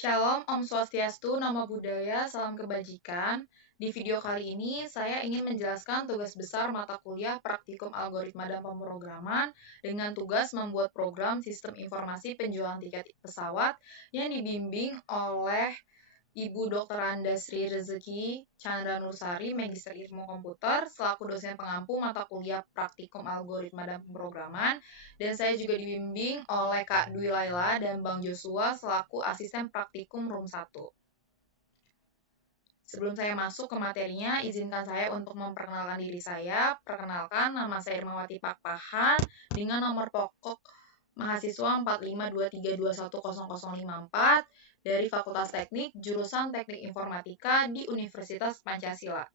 Shalom, Om Swastiastu, Namo Buddhaya, Salam Kebajikan. Di video kali ini, saya ingin menjelaskan tugas besar mata kuliah Praktikum Algoritma dan Pemrograman dengan tugas membuat program sistem informasi penjualan tiket pesawat yang dibimbing oleh Ibu Dr. Anda Sri Rezeki Chandra Nursari, Magister Ilmu Komputer, selaku dosen pengampu mata kuliah Praktikum Algoritma dan Pemrograman, dan saya juga dibimbing oleh Kak Dwi Laila dan Bang Joshua selaku asisten praktikum Room 1. Sebelum saya masuk ke materinya, izinkan saya untuk memperkenalkan diri saya. Perkenalkan, nama saya Irmawati Pakpahan dengan nomor pokok mahasiswa 4523210054 dari Fakultas Teknik, jurusan Teknik Informatika di Universitas Pancasila.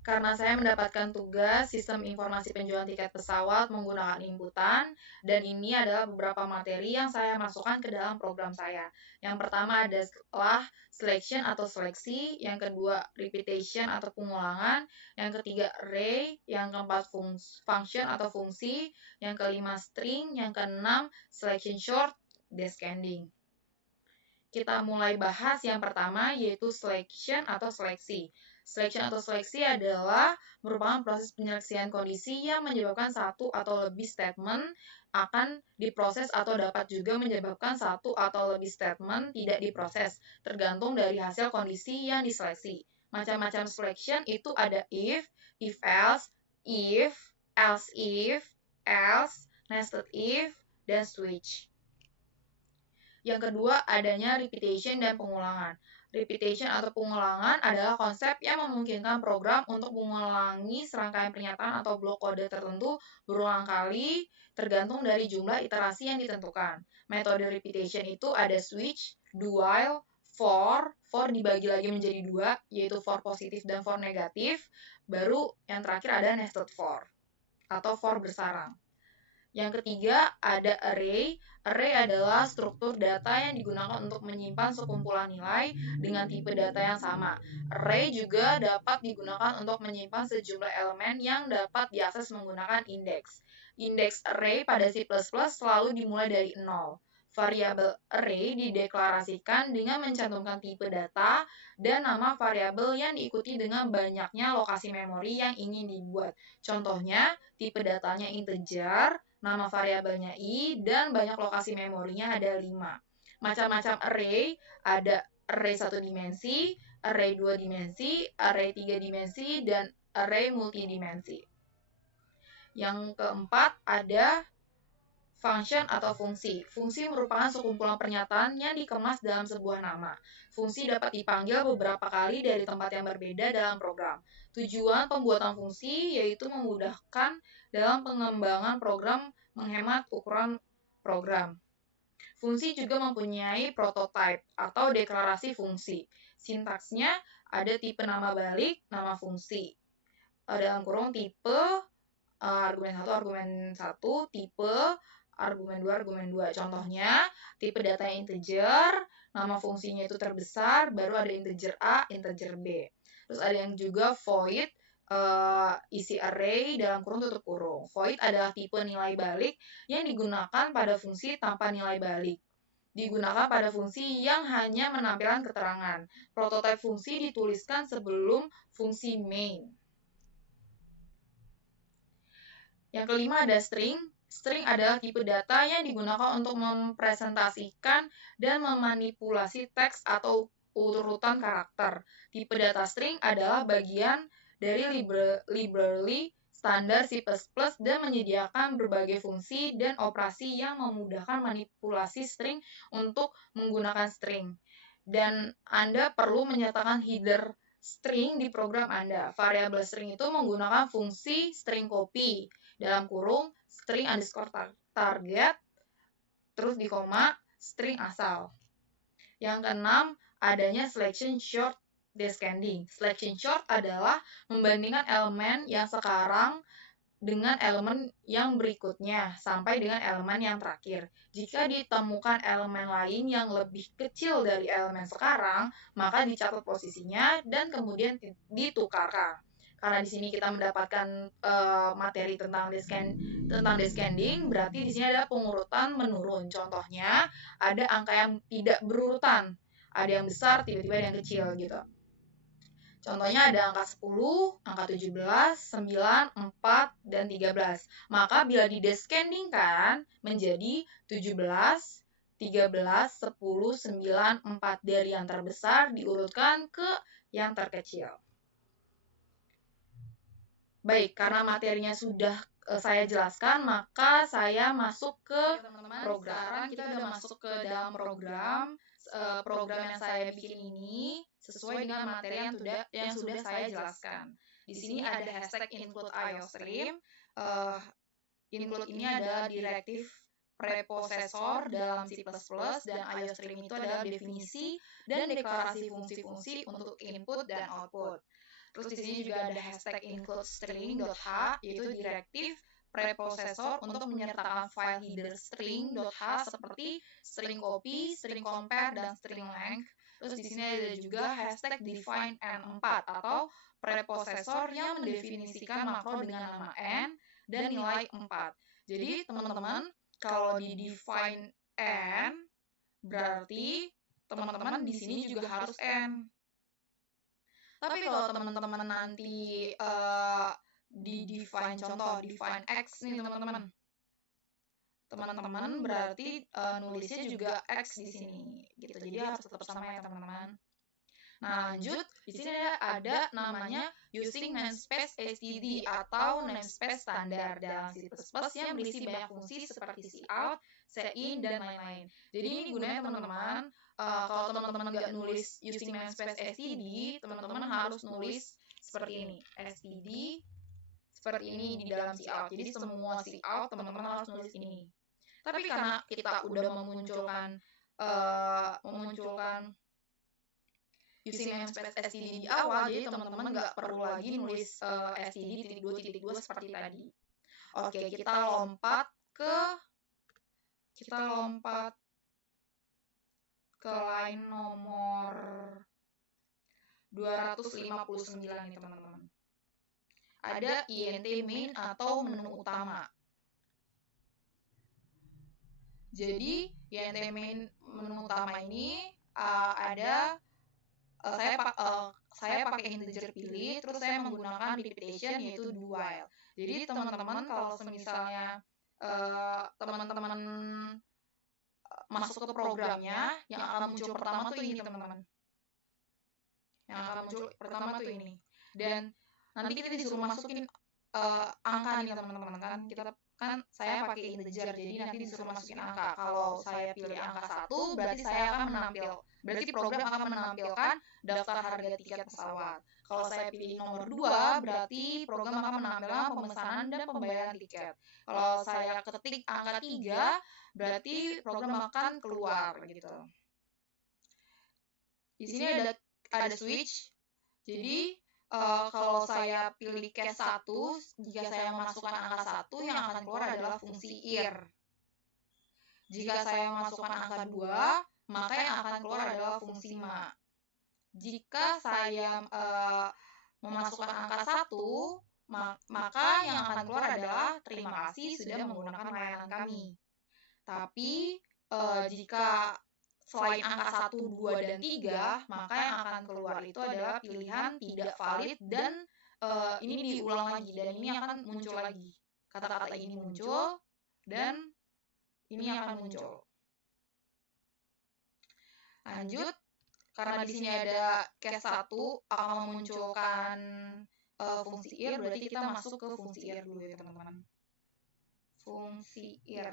Karena saya mendapatkan tugas sistem informasi penjualan tiket pesawat menggunakan inputan, dan ini adalah beberapa materi yang saya masukkan ke dalam program saya. Yang pertama adalah selection atau seleksi, yang kedua repetition atau pengulangan, yang ketiga array, yang keempat function atau fungsi, yang kelima string, yang keenam selection short, descending. Kita mulai bahas yang pertama, yaitu selection atau seleksi. Selection atau seleksi adalah merupakan proses penyeleksian kondisi yang menyebabkan satu atau lebih statement akan diproses atau dapat juga menyebabkan satu atau lebih statement tidak diproses, tergantung dari hasil kondisi yang diseleksi. Macam-macam selection itu ada if else, else if, else, nested if, dan switch. Yang kedua, adanya repetition dan pengulangan. Repetition atau pengulangan adalah konsep yang memungkinkan program untuk mengulangi serangkaian pernyataan atau blok kode tertentu berulang kali tergantung dari jumlah iterasi yang ditentukan. Metode repetition itu ada switch, do while, for dibagi lagi menjadi dua, yaitu for positif dan for negatif. Baru yang terakhir ada nested for atau for bersarang. Yang ketiga, ada array. Array adalah struktur data yang digunakan untuk menyimpan sekumpulan nilai dengan tipe data yang sama. Array juga dapat digunakan untuk menyimpan sejumlah elemen yang dapat diakses menggunakan indeks. Indeks array pada C++ selalu dimulai dari 0. Variabel array dideklarasikan dengan mencantumkan tipe data dan nama variabel yang diikuti dengan banyaknya lokasi memori yang ingin dibuat. Contohnya, tipe datanya integer, nama variabelnya i, dan banyak lokasi memorinya ada 5. Macam-macam array, ada array 1 dimensi, array 2 dimensi, array 3 dimensi, dan array multidimensi. Yang keempat ada function atau fungsi. Fungsi merupakan sekumpulan pernyataan yang dikemas dalam sebuah nama. Fungsi dapat dipanggil beberapa kali dari tempat yang berbeda dalam program. Tujuan pembuatan fungsi yaitu memudahkan dalam pengembangan program, menghemat ukuran program. Fungsi juga mempunyai prototype atau deklarasi fungsi. Sintaksnya ada tipe nama balik, nama fungsi. Dalam kurung tipe, argumen 1, argumen 1, tipe, argumen 2, argumen 2. Contohnya, tipe data integer, nama fungsinya itu terbesar, baru ada integer A, integer B. Terus ada yang juga void, isi array dalam kurung tutup kurung. Void adalah tipe nilai balik yang digunakan pada fungsi tanpa nilai balik. Digunakan pada fungsi yang hanya menampilkan keterangan. Prototipe fungsi dituliskan sebelum fungsi main. Yang kelima ada string. String adalah tipe data yang digunakan untuk mempresentasikan dan memanipulasi teks atau urutan karakter. Tipe data string adalah bagian dari library standar C++ dan menyediakan berbagai fungsi dan operasi yang memudahkan manipulasi string untuk menggunakan string. Dan Anda perlu menyatakan header string di program Anda. Variabel string itu menggunakan fungsi string copy dalam kurung string underscore target, terus di koma, string asal. Yang keenam, adanya selection short descending. Selection short adalah membandingkan elemen yang sekarang dengan elemen yang berikutnya sampai dengan elemen yang terakhir. Jika ditemukan elemen lain yang lebih kecil dari elemen sekarang, maka dicatat posisinya dan kemudian ditukarkan. Karena di sini kita mendapatkan materi tentang descending, berarti di sini ada pengurutan menurun. Contohnya, ada angka yang tidak berurutan. Ada yang besar, tiba-tiba ada yang kecil gitu. Contohnya ada angka 10, angka 17, 9, 4, dan 13. Maka bila didescendingkan menjadi 17, 13, 10, 9, 4 dari yang terbesar diurutkan ke yang terkecil. Baik, karena materinya sudah saya jelaskan, maka saya masuk ke program. Sekarang kita udah masuk ke dalam program. Program yang saya bikin ini sesuai dengan materi yang sudah saya jelaskan. Di sini ada hashtag include IOStream. Include ini adalah direktif preprosesor dalam C++ dan IOStream itu adalah definisi dan deklarasi fungsi-fungsi untuk input dan output. Terus di sini juga ada hashtag include string.h, yaitu direktif preprosesor untuk menyertakan file header string.h seperti string copy, string compare, dan string length. Terus di sini ada juga hashtag define n4 atau preprosesor yang mendefinisikan makro dengan nama n dan nilai 4. Jadi teman-teman, kalau di define n berarti teman-teman di sini juga harus n. Tapi kalau teman-teman nanti di define, contoh define x nih teman-teman. Teman-teman berarti nulisnya juga x di sini gitu. Jadi harus tetap sama ya teman-teman. Nah, lanjut, di sini ada namanya using namespace std atau namespace standar dalam C++ yang berisi banyak fungsi seperti cout, cin, dan lain-lain. Jadi ini gunanya teman-teman, kalau teman-teman nggak nulis using namespace std, teman-teman harus nulis seperti ini, std, seperti ini di dalam cout. Jadi semua cout teman-teman harus nulis ini. Tapi karena kita udah memunculkan using namespace std di awal, jadi teman-teman nggak perlu lagi nulis std.2.2 seperti tadi. Oke, kita lompat ke line nomor 259 nih teman-teman. Ada int main atau menu utama. Jadi int main menu utama ini ada saya pakai integer pilih, terus saya menggunakan repeatation yaitu do while. Jadi teman-teman kalau misalnya teman-teman masuk ke programnya, yang akan muncul pertama tuh ini teman-teman. Yang akan muncul pertama tuh ini. Dan nanti kita disuruh masukin angka nih teman-teman kan. Saya pakai integer, jadi nanti disuruh masukin angka. Kalau saya pilih angka 1, berarti program akan menampilkan daftar harga tiket pesawat. Kalau saya pilih nomor 2, berarti program akan menampilkan pemesanan dan pembayaran tiket. Kalau saya ketik angka 3, berarti program akan keluar gitu. Di sini ada switch. Jadi kalau saya pilih case 1, jika saya memasukkan angka 1, yang akan keluar adalah fungsi ir. Jika saya memasukkan angka 2, maka yang akan keluar adalah fungsi ma. Jika saya memasukkan angka 1, maka yang akan keluar adalah terima kasih sudah menggunakan layanan kami. Tapi jika selain angka 1, 2, dan 3, maka yang akan keluar itu adalah pilihan tidak valid dan ini diulang lagi dan ini akan muncul lagi. Kata-kata ini muncul dan ini akan muncul. Lanjut, karena di sini ada case 1 akan memunculkan fungsi ir, berarti kita masuk ke fungsi ir dulu ya teman-teman. Fungsi ir.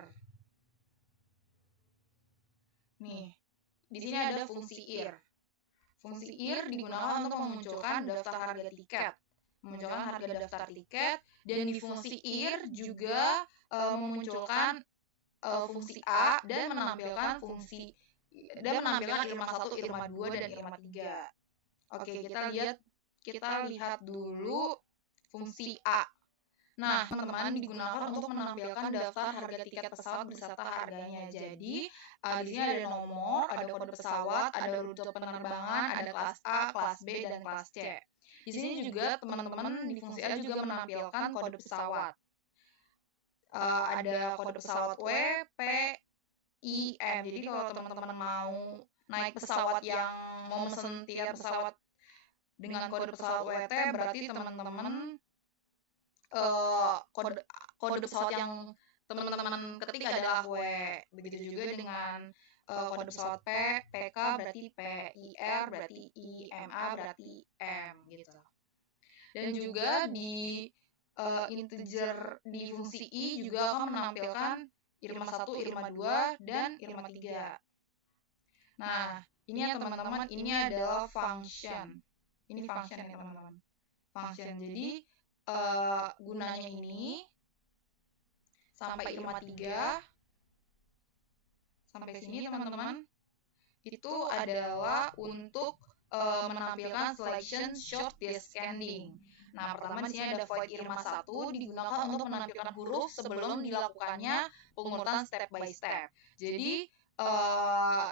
Nih, di sini ada fungsi ir. Fungsi ir digunakan untuk memunculkan daftar harga tiket, daftar tiket, dan di fungsi ir juga memunculkan fungsi a dan menampilkan irma 1, irma 2, dan irma 3. Oke, kita lihat dulu fungsi a. Nah, teman-teman, digunakan untuk menampilkan daftar harga tiket pesawat beserta harganya. Jadi, di sini ada nomor, ada kode pesawat, ada rute penerbangan, ada kelas A, kelas B, dan kelas C. Di sini juga teman-teman di fungsi R juga menampilkan kode pesawat. Ada kode pesawat W, P, I, M. Jadi kalau teman-teman mau naik pesawat yang mau mesen tiket pesawat dengan kode pesawat WT, berarti teman-teman kode pesawat yang teman-teman ketik adalah W. Begitu juga dengan kode pesawat P, PK berarti PIR, berarti IMA, berarti M gitu. Dan juga di integer di fungsi I juga akan menampilkan irma 1, irma 2, dan irma 3. Nah, ini ya teman-teman, ini adalah function. Ini function ya teman-teman. Function. Jadi gunanya ini sampai irma 3 sampai sini teman-teman itu adalah untuk menampilkan selection short descending. Nah, pertama di sini ada void irma 1 digunakan untuk menampilkan huruf sebelum dilakukannya pengurutan step by step. Jadi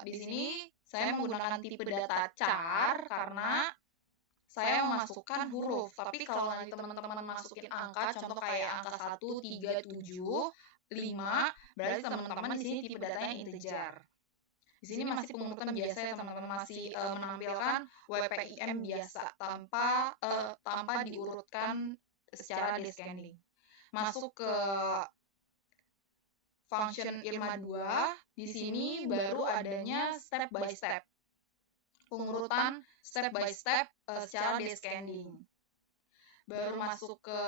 di sini saya menggunakan tipe data char karena saya memasukkan huruf. Tapi kalau nanti teman-teman masukin angka, contoh kayak angka 1, 3, 7, 5, berarti teman-teman di sini tipe datanya integer. Di sini masih pengurutan biasa ya teman-teman, masih menampilkan WPIM biasa tanpa diurutkan secara descending. Masuk ke function irma 2, di sini baru adanya step by step. Pengurutan step by step secara descending. Baru masuk ke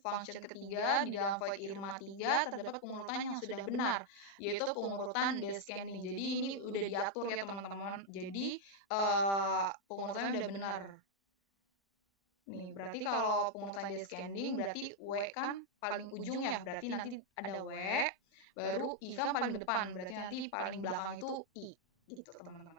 function ketiga, di dalam void irma 3 terdapat pengurutan yang sudah benar, yaitu pengurutan descending. Jadi ini udah diatur ya teman-teman. Jadi pengurutannya udah benar. Nih, berarti kalau pengurutan descending berarti W kan paling ujung ya, berarti nanti ada W, baru I kan paling depan, berarti nanti paling belakang itu I, gitu teman-teman.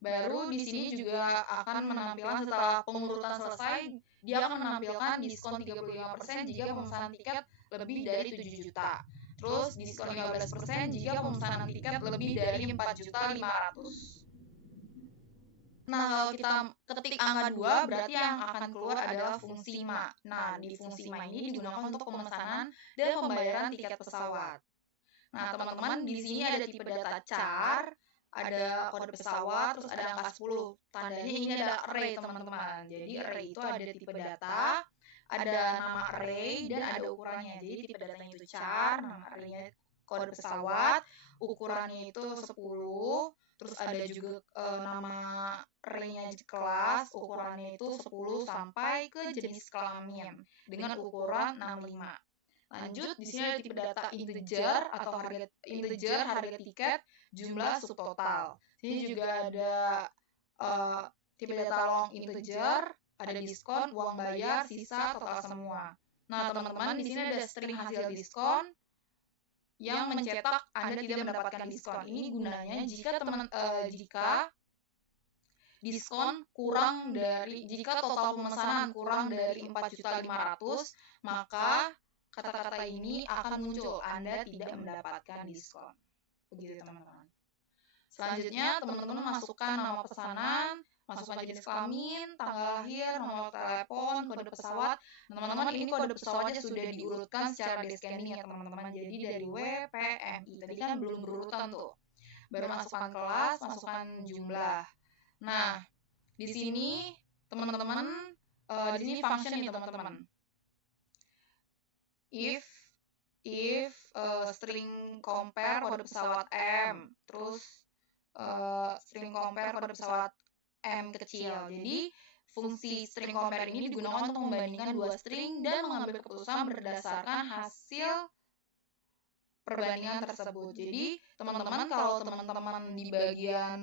Baru di sini juga akan menampilkan setelah pengurutan selesai, dia akan menampilkan diskon 35% jika pemesanan tiket lebih dari 7 juta. Terus diskon 15% jika pemesanan tiket lebih dari 4.500.000. Nah, kalau kita ketik angka 2, berarti yang akan keluar adalah fungsi MA. Nah, di fungsi MA ini digunakan untuk pemesanan dan pembayaran tiket pesawat. Nah, teman-teman, di sini ada tipe data char, ada kode pesawat, terus ada angka 10. Tandanya ini ada array, teman-teman. Jadi array itu ada tipe data, ada nama array, dan ada ukurannya. Jadi tipe datanya itu char, nama arraynya kode pesawat, ukurannya itu 10, terus ada juga nama arraynya kelas, ukurannya itu 10 sampai ke jenis kelamin dengan ukuran 65. Lanjut, di sini ada tipe data integer atau harga tiket, jumlah subtotal. Sini juga ada tipe data long integer, ada diskon, uang bayar, sisa, total semua. Nah, teman-teman, di sini ada string hasil diskon yang mencetak Anda tidak mendapatkan diskon. Ini gunanya jika diskon jika total pemesanan kurang dari 4.500.000, maka kata-kata ini akan muncul, Anda tidak mendapatkan diskon. Begitu teman-teman. Selanjutnya, teman-teman masukkan nama pesanan, masukkan jenis kelamin, tanggal lahir, nomor telepon, kode pesawat. Teman-teman, ini kode pesawatnya sudah diurutkan secara descending ya teman-teman. Jadi dari W, P, M, I. Tadi kan belum berurutan tuh. Baru masukkan kelas, masukkan jumlah. Nah, di sini teman-teman, di sini function nih teman-teman. If string compare kode pesawat M, terus string compare kode pesawat M kecil. Jadi fungsi string compare ini digunakan untuk membandingkan dua string dan mengambil keputusan berdasarkan hasil perbandingan tersebut. Jadi teman-teman, kalau teman-teman di bagian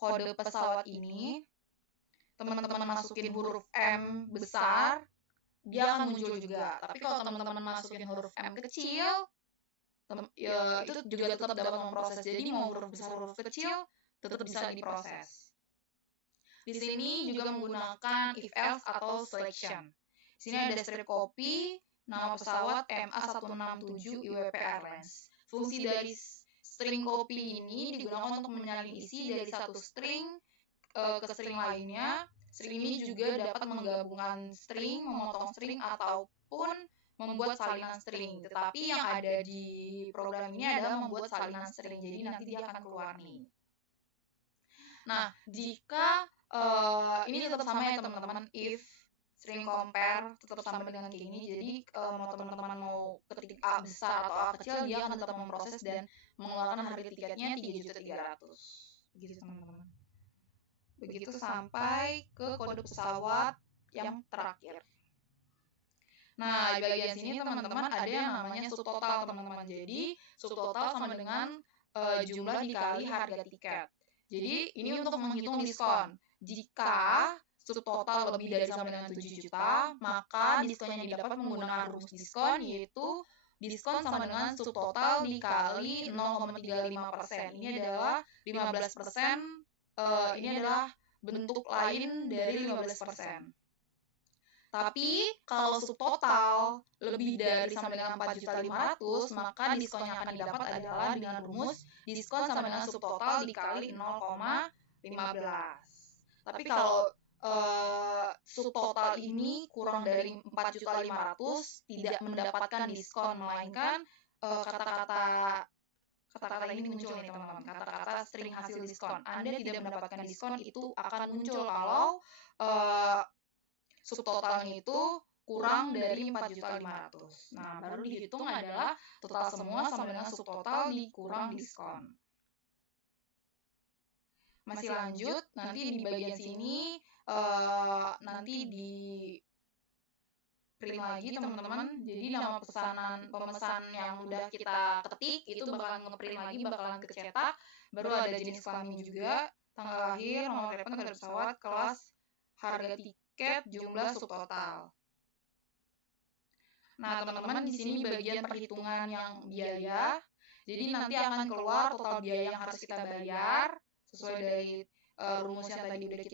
kode pesawat ini teman-teman masukin huruf M besar, dia akan muncul juga. Tapi kalau teman-teman masukin huruf M kecil, itu juga tetap dapat memproses. Jadi mau huruf besar huruf kecil tetap bisa diproses. Di sini juga menggunakan if else atau selection. Di sini ada strip copy, nama pesawat MA167 IWP Airlines. Fungsi dari string copy ini digunakan untuk menyalin isi dari satu string ke string lainnya String ini juga dapat menggabungkan string, memotong string, ataupun membuat salinan string. Tetapi yang ada di program ini adalah membuat salinan string. Jadi nanti dia akan keluar nih. Nah, jika ini tetap sama ya teman-teman, if string compare tetap sama dengan kayak ini. Jadi mau teman-teman mau ketik A besar atau A kecil, dia akan tetap memproses dan mengeluarkan harga tiketnya 3.300.000. Begitu teman-teman. Begitu sampai ke kode pesawat yang terakhir. Nah, di bagian sini teman-teman ada yang namanya subtotal teman-teman. Jadi subtotal sama dengan jumlah dikali harga tiket. Jadi ini untuk menghitung diskon. Jika subtotal lebih dari sama dengan 7 juta, maka diskon yang didapat menggunakan rumus diskon yaitu diskon sama dengan subtotal dikali 0,35%. Ini adalah 15%. Ini adalah bentuk lain dari 15%. Tapi kalau subtotal lebih dari sama dengan 4.500.000, maka diskon yang akan didapat adalah dengan rumus diskon sama dengan subtotal dikali 0,15. Tapi kalau subtotal ini kurang dari 4.500.000 tidak mendapatkan diskon, melainkan kata-kata ini muncul nih teman-teman, kata-kata string hasil diskon. Anda tidak mendapatkan diskon itu akan muncul kalau subtotalnya itu kurang dari 4.500.000. Nah, baru dihitung adalah total semua sama dengan subtotal dikurang diskon. Masih lanjut, nanti di bagian sini nanti di print lagi teman-teman. Jadi nama pemesan yang udah kita ketik itu bakalan ngeprint lagi, bakalan kecetak. Baru ada jenis kelamin juga, tanggal lahir, nomor telepon, kode pesawat, kelas, harga tiket, jumlah subtotal. Nah, teman-teman di sini bagian perhitungan yang biaya. Jadi nanti akan keluar total biaya yang harus kita bayar sesuai dari rumus yang tadi udah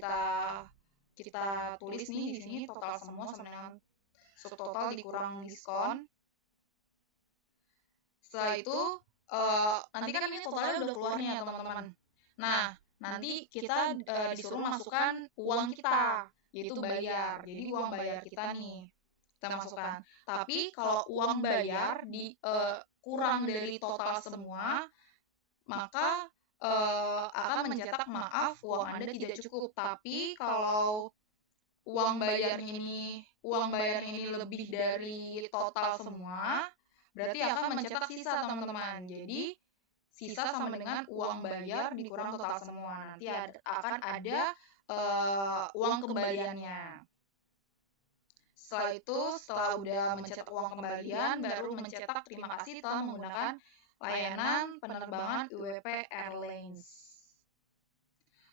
kita tulis nih di sini, total semua sama dengan subtotal dikurang diskon. Setelah itu nanti kan ini totalnya udah keluar nih ya teman-teman. Nah, nanti kita disuruh masukkan uang kita, yaitu bayar. Jadi uang bayar kita nih kita masukkan. Tapi kalau uang bayar kurang dari total semua, maka akan mencetak maaf uang Anda tidak cukup. Tapi kalau uang bayar ini lebih dari total semua, berarti akan mencetak sisa teman-teman. Jadi sisa sama dengan uang bayar dikurang total semua. Nanti akan ada uang kembaliannya. Setelah itu, setelah udah mencetak uang kembalian, baru mencetak terima kasih telah menggunakan layanan penerbangan UWP Airlines.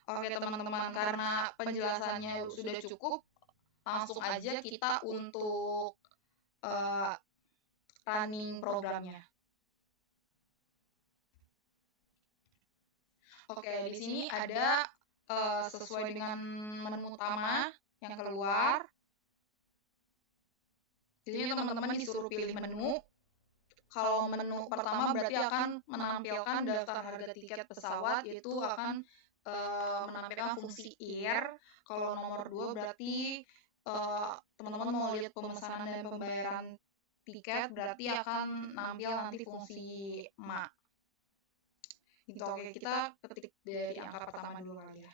Oke teman-teman, karena penjelasannya sudah cukup, langsung aja kita untuk running programnya. Oke, di sini ada sesuai dengan menu utama yang keluar. Jadi teman-teman disuruh pilih menu. Kalau menu pertama berarti akan menampilkan daftar harga tiket pesawat, yaitu akan menampilkan fungsi IR. Kalau nomor 2 berarti teman-teman mau lihat pemesanan dan pembayaran tiket, berarti akan nampil nanti fungsi MA. Gitu, oke, kita ketik dari angka pertama dulu kali ya.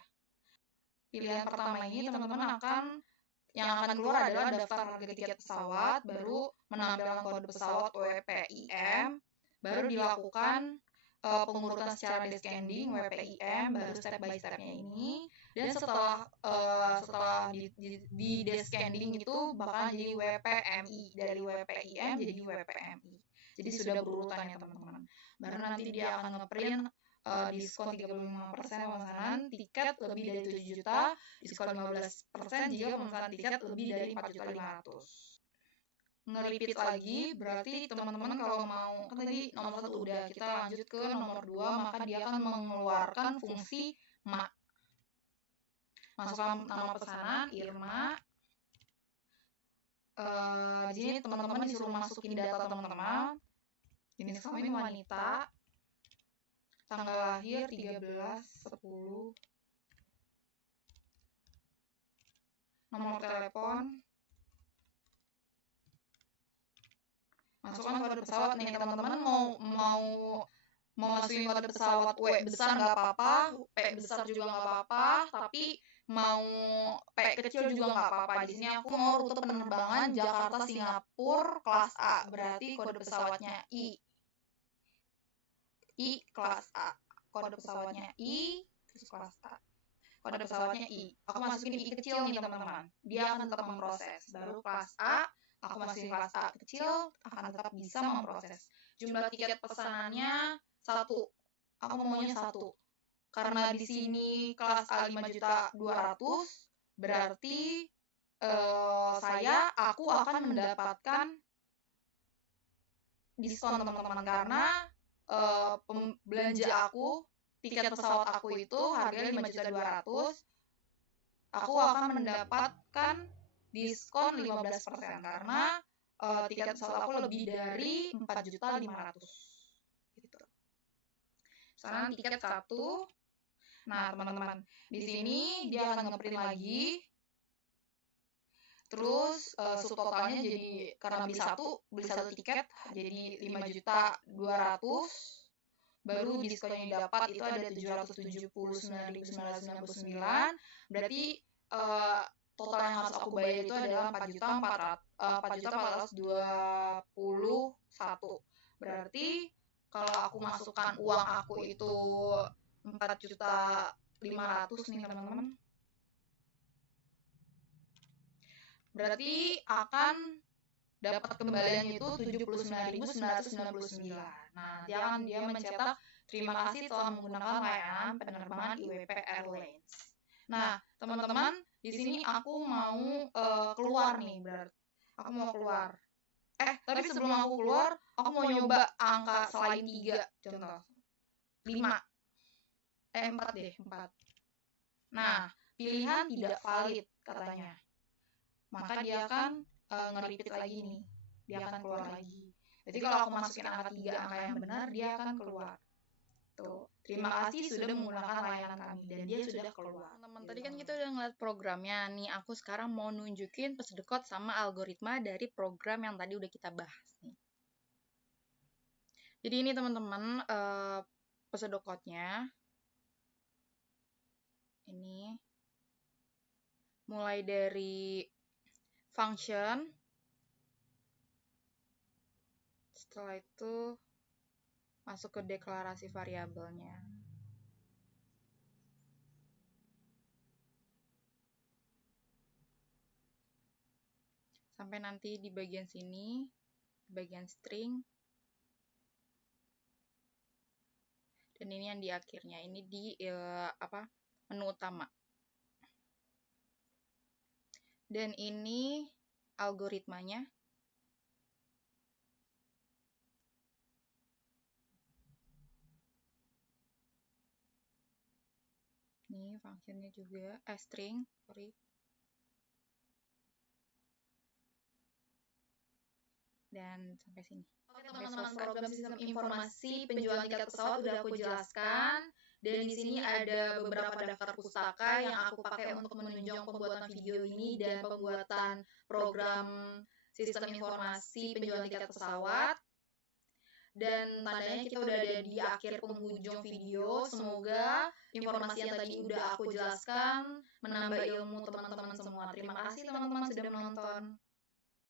Pilihan pertama ini teman-teman yang akan keluar adalah daftar harga tiket pesawat, baru menampilkan kode pesawat WPIM, baru dilakukan pengurutan secara descending WPIM, baru step by stepnya ini, dan setelah di descending itu bakalan jadi WPMI, dari WPIM jadi WPMI. Jadi sudah berurutan ya teman-teman. Baru nanti dia akan ngeprint diskon 35% pemesanan tiket lebih dari 7 juta, diskon 15% jika pemesanan tiket lebih dari 4.500.000. Nge-repeat lagi, berarti teman-teman kalau mau, kan tadi nomor 1 udah, kita lanjut ke nomor 2, maka dia akan mengeluarkan fungsi MA. Masukkan nama pesanan, Irma. Di sini teman-teman disuruh masukin data teman-teman. Jenis kelamin wanita. Tanggal lahir 13/10 nomor telepon, masukkan kode pesawat nih teman-teman. Mau masukin kode pesawat W besar nggak apa-apa, P besar juga nggak apa-apa, tapi mau P kecil juga nggak apa-apa. Di sini aku mau rute penerbangan Jakarta Singapura kelas A, berarti kode pesawatnya I kelas A, kode pesawatnya I terus kelas A, kode pesawatnya I. Aku masukin I kecil nih teman-teman, dia akan tetap memproses. Baru kelas A, aku masukin kelas A kecil, akan tetap bisa memproses. Jumlah tiket pesanannya 1, aku maunya 1. Karena di sini kelas A 5.200.000, berarti aku akan mendapatkan diskon teman-teman, karena belanja aku, tiket pesawat aku itu harganya 5.200.000, aku akan mendapatkan diskon 15% karena tiket pesawat aku lebih dari 4.500.000 gitu. Sekarang tiket 1. Nah, teman-teman, di sini dia akan ngeprint lagi. Terus subtotalnya jadi, karena beli satu tiket jadi 5.200.000, baru diskonnya yang didapat itu ada 779.999. Berarti total yang harus aku bayar itu adalah 4.421. Berarti kalau aku masukkan uang aku itu 4.500.000 nih teman-teman, berarti akan dapat kembaliannya itu 79.999. Nah, dia mencetak terima kasih telah menggunakan layanan penerbangan IWP Airlines. Nah, teman-teman, di sini aku mau keluar nih, berarti aku mau keluar. Tapi sebelum aku keluar, aku mau nyoba angka selain 3, contoh 5. 4 deh, 4. Nah, pilihan tidak valid katanya. Maka dia akan nge-repeat lagi nih. Dia akan keluar lagi. Jadi kalau aku masukin angka 3, angka yang benar, dia akan keluar. Tuh, terima kasih sudah menggunakan layanan kami, dan dia sudah keluar. Teman-teman, tadi kan kita udah ngeliat programnya. Nih, aku sekarang mau nunjukin pseudocode sama algoritma dari program yang tadi udah kita bahas nih. Jadi ini teman-teman, pseudocode-nya. Ini mulai dari function, setelah itu masuk ke deklarasi variabelnya. Sampai nanti di bagian sini, di bagian string. Dan ini yang di akhirnya, ini di menu utama. Dan ini algoritmanya. Ini functionnya juga, string, sorry. Dan sampai sini. Oke teman-teman, program sistem informasi penjualan tiket pesawat udah aku jelaskan. Dan di sini ada beberapa daftar pustaka yang aku pakai untuk menunjang pembuatan video ini dan pembuatan program sistem informasi penjualan tiket pesawat. Dan tandanya kita udah ada di akhir penghujung video. Semoga informasi yang tadi udah aku jelaskan menambah ilmu teman-teman semua. Terima kasih teman-teman sudah menonton.